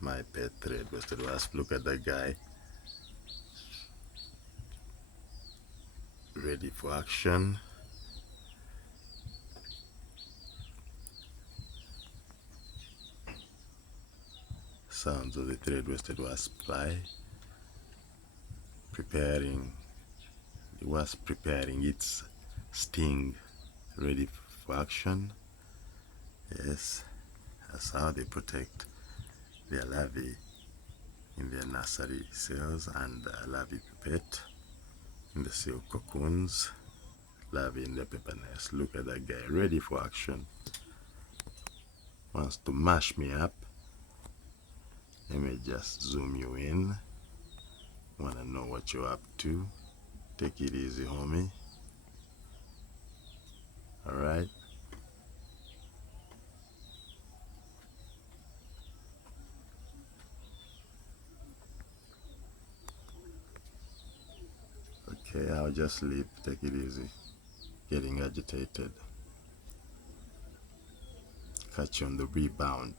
My pet thread-waisted wasp. Look at that guy, ready for action. Sounds of the thread-waisted wasp fly, preparing, the wasp preparing its sting, ready for action. Yes, that's how they protect their larvae in their nursery cells and larvae pupate in the silk cocoons, larvae in the paper nest. Look at that guy, ready for action. Wants to mash me up. Let me just zoom you in. Wanna know what you're up to? Take it easy, homie. Alright. Okay, I'll just leave. Take it easy. Getting agitated. Catch you on the rebound.